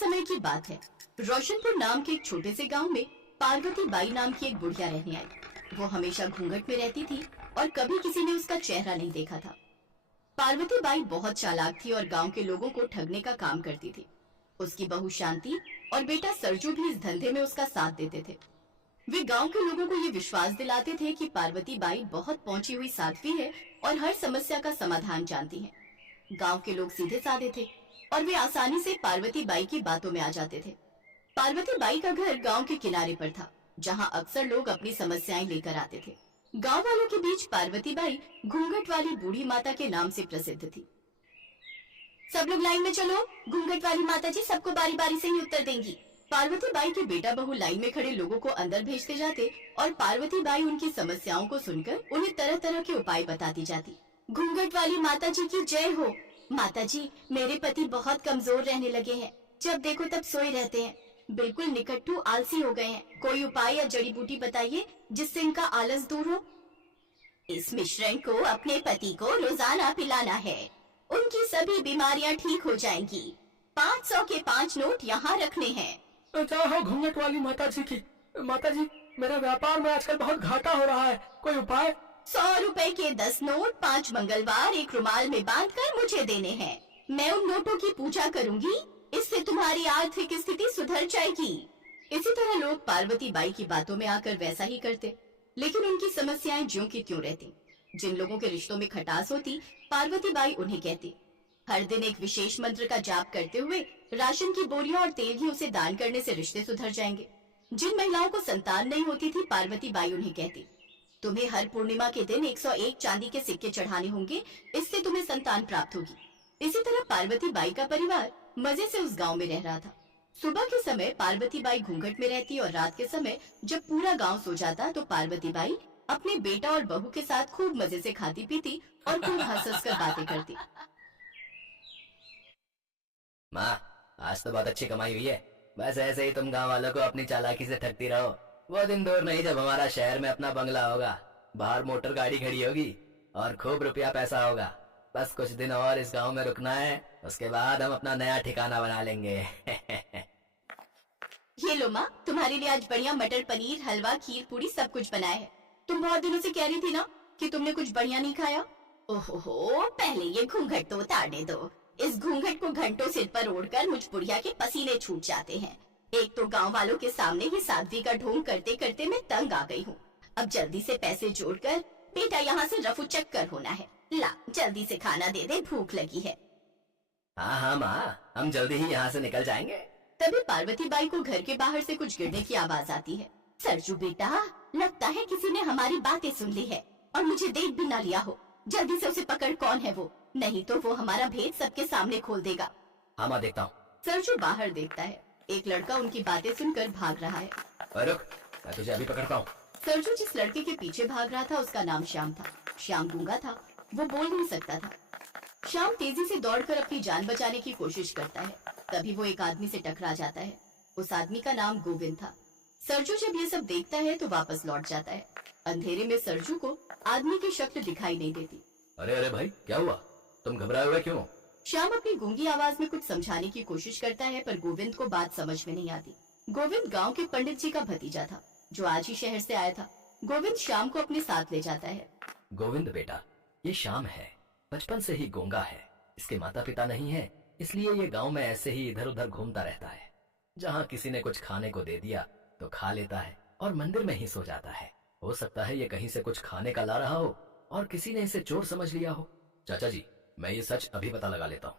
समय की बात है। रोशनपुर नाम के एक छोटे से गांव में पार्वती बाई नाम की एक बुढ़िया रहने आई। वो हमेशा घूंघट में रहती थी और कभी किसी ने उसका चेहरा नहीं देखा था। पार्वती बाई बहुत चालाक थी और गांव के लोगों को ठगने का काम करती थी। उसकी बहू शांति और बेटा सरजू भी इस धंधे में उसका साथ देते थे। वे गांव के लोगों को ये विश्वास दिलाते थे कि पार्वती बाई बहुत पहुंची हुई साध्वी है और हर समस्या का समाधान जानती है। गांव के लोग सीधे साधे थे और वे आसानी से पार्वती बाई की बातों में आ जाते थे। पार्वती बाई का घर गांव के किनारे पर था, जहां अक्सर लोग अपनी समस्याएं लेकर आते थे। गांव वालों के बीच पार्वती बाई घूंघट वाली बूढ़ी माता के नाम से प्रसिद्ध थी। सब लोग लाइन में चलो, घूंघट वाली माता जी सबको बारी बारी से ही उत्तर देंगी। पार्वती बाई के बेटा बहू लाइन में खड़े लोगों को अंदर भेजते जाते और पार्वती बाई उनकी समस्याओं को सुनकर उन्हें तरह तरह के उपाय बताती जाती। घूंघट वाली माता जी की जय हो। माता जी, मेरे पति बहुत कमजोर रहने लगे हैं, जब देखो तब सोए रहते हैं, बिल्कुल निकट्टू आलसी हो गए हैं। कोई उपाय या जड़ी बूटी बताइए जिससे इनका आलस दूर हो। इस मिश्रण को अपने पति को रोजाना पिलाना है, उनकी सभी बीमारियां ठीक हो जाएंगी। 500 के 5 नोट यहाँ रखने हैं। जय हो घूंघट वाली माता जी की। माता जी, मेरा व्यापार में आजकल बहुत घाटा हो रहा है, कोई उपाय? 100 रुपए के 10 नोट 5 मंगलवार एक रुमाल में बांधकर मुझे देने हैं। मैं उन नोटों की पूजा करूंगी, इससे तुम्हारी आर्थिक स्थिति सुधर जाएगी। इसी तरह लोग पार्वती बाई की बातों में आकर वैसा ही करते, लेकिन उनकी समस्याएं ज्यों की त्यों रहती। जिन लोगों के रिश्तों में खटास होती, पार्वती बाई उन्हें कहती। हर दिन एक विशेष मंत्र का जाप करते हुए राशन की बोरियां और तेल घी उसे दान करने से रिश्ते सुधर जाएंगे। जिन महिलाओं को संतान नहीं होती थी, पार्वती बाई उन्हें कहती, तुम्हें हर पूर्णिमा के दिन 101 चांदी के सिक्के चढ़ाने होंगे, इससे तुम्हें संतान प्राप्त होगी। इसी तरह पार्वती बाई का परिवार मजे से उस गांव में रह रहा था। सुबह के समय पार्वती बाई घूंघट में रहती और रात के समय जब पूरा गांव सो जाता तो पार्वती बाई अपने बेटा और बहू के साथ खूब मजे से खाती पीती और खूब हंस कर बातें करती। माँ, आज तो बहुत अच्छी कमाई हुई है। बस ऐसे ही तुम गांव वालों को अपनी चालाकी से ठगती रहो। वो दिन दूर नहीं जब हमारा शहर में अपना बंगला होगा, बाहर मोटर गाड़ी खड़ी होगी और खूब रुपया पैसा होगा। बस कुछ दिन और इस गांव में रुकना है, उसके बाद हम अपना नया ठिकाना बना लेंगे। ये लो माँ, तुम्हारे लिए आज बढ़िया मटर पनीर, हलवा, खीर, पूरी सब कुछ बनाया है। तुम बहुत दिनों से कह रही थी ना कि तुमने कुछ बढ़िया नहीं खाया। ओहो, पहले ये घूंघट तो उतारने दो। इस घूंघट को घंटों सिर पर ओढ़कर मुझ बुढ़िया के पसीने छूट जाते हैं। एक तो गांव वालों के सामने ही साध्वी का ढोंग करते करते मैं तंग आ गई हूँ। अब जल्दी से पैसे जोड़कर बेटा यहाँ से रफू चक्कर होना है। ला, जल्दी से खाना दे दे, भूख लगी है। हाँ हाँ माँ, हम जल्दी ही यहाँ से निकल जाएंगे। तभी पार्वती बाई को घर के बाहर से कुछ गिरने की आवाज आती है। सरजू बेटा, लगता है किसी ने हमारी बातें सुन ली है और मुझे देख भी न लिया हो। जल्दी से उसे पकड़, कौन है वो, नहीं तो वो हमारा भेद सबके सामने खोल देगा। हाँ माँ, देखता हूँ। सरजू बाहर देखता है, एक लड़का उनकी बातें सुनकर भाग रहा है। रुक, मैं तुझे अभी पकड़ता हूँ। सरजू जिस लड़के के पीछे भाग रहा था उसका नाम श्याम था। श्याम गूंगा था, वो बोल नहीं सकता था। श्याम तेजी से दौड़कर अपनी जान बचाने की कोशिश करता है। तभी वो एक आदमी से टकरा जाता है। उस आदमी का नाम गोविंद था। सरजू जब ये सब देखता है तो वापस लौट जाता है। अंधेरे में सरजू को आदमी की शक्ल दिखाई नहीं देती। अरे अरे भाई, क्या हुआ? तुम घबराए हुए क्यों? श्याम अपनी गूंगी आवाज में कुछ समझाने की कोशिश करता है, पर गोविंद को बात समझ में नहीं आती। गोविंद गांव के पंडित जी का भतीजा था, जो आज ही शहर से आया था। गोविंद श्याम को अपने साथ ले जाता है। गोविंद बेटा, ये श्याम है, बचपन से ही गूंगा है। इसके माता पिता नहीं है, इसलिए ये गांव में ऐसे ही इधर उधर घूमता रहता है। जहाँ किसी ने कुछ खाने को दे दिया तो खा लेता है और मंदिर में ही सो जाता है। हो सकता है ये कहीं से कुछ खाने का ला रहा हो और किसी ने इसे चोर समझ लिया हो। चाचा जी, मैं ये सच अभी पता लगा लेता हूँ।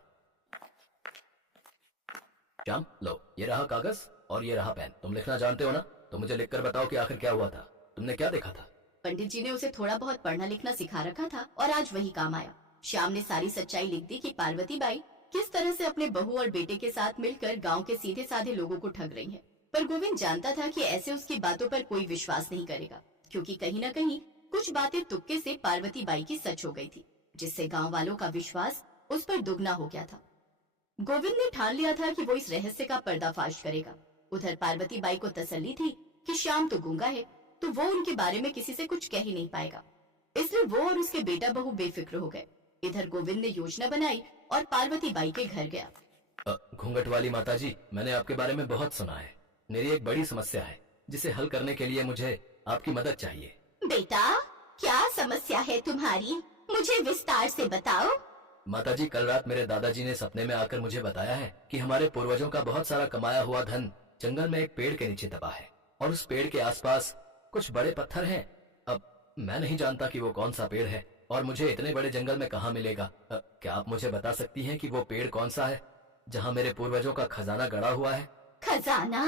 श्याम, लो, ये रहा कागज और ये रहा पेन। तुम लिखना जानते हो ना? तो मुझे लिखकर बताओ कि आखिर क्या हुआ था, तुमने क्या देखा था? पंडित जी ने उसे थोड़ा बहुत पढ़ना लिखना सिखा रखा था और आज वही काम आया। श्याम ने सारी सच्चाई लिख दी कि पार्वती बाई किस तरह से अपने बहू और बेटे के साथ मिलकर गांव के सीधे साधे लोगों को ठग रही है। पर गोविंद जानता था कि ऐसे उसकी बातों पर कोई विश्वास नहीं करेगा, क्योंकि कहीं न कहीं कुछ बातें तुक्के से पार्वती बाई की सच हो गई थी, जिससे गांव वालों का विश्वास उस पर दुगना हो गया था। गोविंद ने ठान लिया था कि वो इस रहस्य का पर्दाफाश करेगा। उधर पार्वती बाई को तसल्ली थी कि श्याम तो गूंगा है, तो वो उनके बारे में किसी से कुछ कह ही नहीं पाएगा, इसलिए वो और उसके बेटा बहू बेफिक्र हो गए। इधर गोविंद ने योजना बनाई और पार्वती बाई के घर गया। घूंघट वाली माताजी, मैंने आपके बारे में बहुत सुना है। मेरी एक बड़ी समस्या है जिसे हल करने के लिए मुझे आपकी मदद चाहिए। बेटा, क्या समस्या है तुम्हारी? मुझे विस्तार से बताओ। माताजी, कल रात मेरे दादाजी ने सपने में आकर मुझे बताया है कि हमारे पूर्वजों का बहुत सारा कमाया हुआ धन जंगल में एक पेड़ के नीचे दबा है और उस पेड़ के आसपास कुछ बड़े पत्थर हैं। अब मैं नहीं जानता कि वो कौन सा पेड़ है और मुझे इतने बड़े जंगल में कहाँ मिलेगा। क्या आप मुझे बता सकती हैं कि वो पेड़ कौन सा है जहाँ मेरे पूर्वजों का खजाना गड़ा हुआ है? खजाना?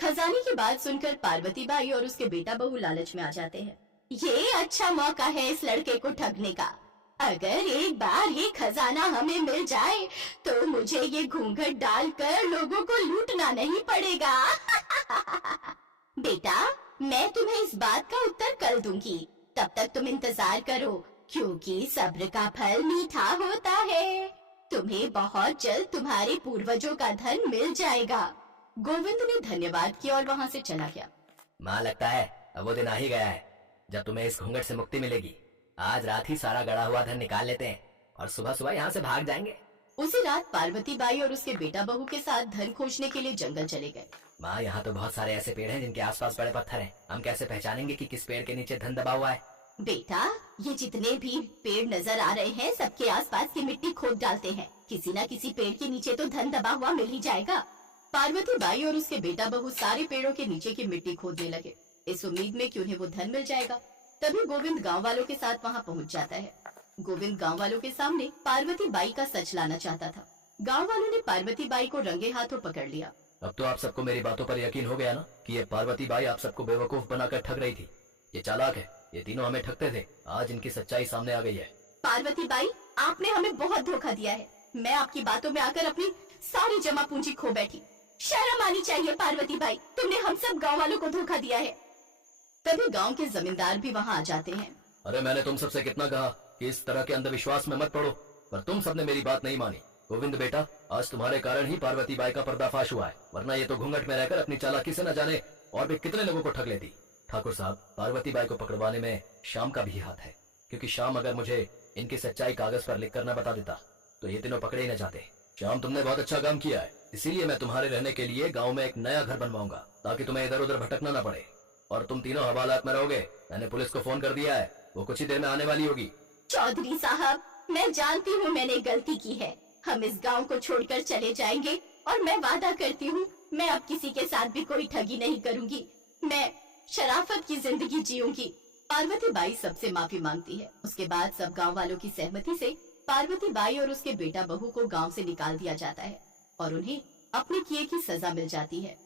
खजाने की बात सुनकर पार्वती बाई और उसके बेटा बहू लालच में आ जाते हैं। ये अच्छा मौका है इस लड़के को ठगने का। अगर एक बार ये खजाना हमें मिल जाए तो मुझे ये घूंघट डालकर लोगों को लूटना नहीं पड़ेगा। बेटा, मैं तुम्हें इस बात का उत्तर कल दूंगी, तब तक तुम इंतजार करो, क्योंकि सब्र का फल मीठा होता है। तुम्हें बहुत जल्द तुम्हारे पूर्वजों का धन मिल जाएगा। गोविंद ने धन्यवाद किया और वहाँ से चला गया। माँ, लगता है अब वो दिन आ ही गया है जब तुम्हें इस घूंघट से मुक्ति मिलेगी। आज रात ही सारा गड़ा हुआ धन निकाल लेते हैं और सुबह सुबह यहाँ से भाग जाएंगे। उसी रात पार्वती बाई और उसके बेटा बहू के साथ धन खोजने के लिए जंगल चले गए। माँ, यहाँ तो बहुत सारे ऐसे पेड़ हैं जिनके आसपास बड़े पत्थर हैं। हम कैसे पहचानेंगे कि किस पेड़ के नीचे धन दबा हुआ है? बेटा, ये जितने भी पेड़ नजर आ रहे हैं सबके आसपास की मिट्टी खोद डालते हैं। किसी न किसी पेड़ के नीचे तो धन दबा हुआ मिल ही जाएगा। पार्वती बाई और उसके बेटा बहू सारे पेड़ों के नीचे की मिट्टी खोदने लगे, इस उम्मीद में कि उन्हें वो धन मिल जाएगा। तभी गोविंद गांव वालों के साथ वहां पहुंच जाता है। गोविंद गांव वालों के सामने पार्वती बाई का सच लाना चाहता था। गांव वालों ने पार्वती बाई को रंगे हाथों पकड़ लिया। अब तो आप सबको मेरी बातों पर यकीन हो गया ना कि ये पार्वती बाई आप सबको बेवकूफ बनाकर ठग रही थी। ये चालाक है, ये तीनों हमें ठगते थे। आज इनकी सच्चाई सामने आ गई है। पार्वती बाई, आपने हमें बहुत धोखा दिया है। मैं आपकी बातों में आकर अपनी सारी जमा पूंजी खो बैठी। शर्म आनी चाहिए पार्वती बाई, तुमने हम सब गांव वालों को धोखा दिया है। तभी गांव के जमींदार भी वहां आ जाते हैं। अरे, मैंने तुम सबसे कितना कहा कि इस तरह के अंधविश्वास में मत पड़ो, पर तुम सबने मेरी बात नहीं मानी। गोविंद बेटा, आज तुम्हारे कारण ही पार्वती बाई का पर्दाफाश हुआ है, वरना ये तो घूंघट में रहकर अपनी चालाकी से न जाने और भी कितने लोगों को ठग लेती। ठाकुर साहब, पार्वती बाई को पकड़वाने में शाम का भी हाथ है, क्योंकि शाम अगर मुझे इनकी सच्चाई कागज पर लिख कर न बता देता तो ये तीनों पकड़े ही न जाते। श्याम, तुमने बहुत अच्छा काम किया है, इसीलिए मैं तुम्हारे रहने के लिए गांव में एक नया घर बनवाऊंगा ताकि तुम्हें इधर उधर भटकना न पड़े और तुम तीनों हवालात में रहोगे। मैंने पुलिस को फोन कर दिया है, वो कुछ ही देर में आने वाली होगी। चौधरी साहब, मैं जानती हूँ मैंने गलती की है। हम इस गांव को छोड़कर चले जाएंगे और मैं वादा करती हूँ मैं अब किसी के साथ भी कोई ठगी नहीं करूँगी। मैं शराफत की जिंदगी जीऊंगी। पार्वती बाई सबसे माफी मांगती है। उसके बाद सब गांव वालों की सहमति से पार्वती बाई और उसके बेटा बहू को गांव से निकाल दिया जाता है और उन्हें अपने किए की सजा मिल जाती है।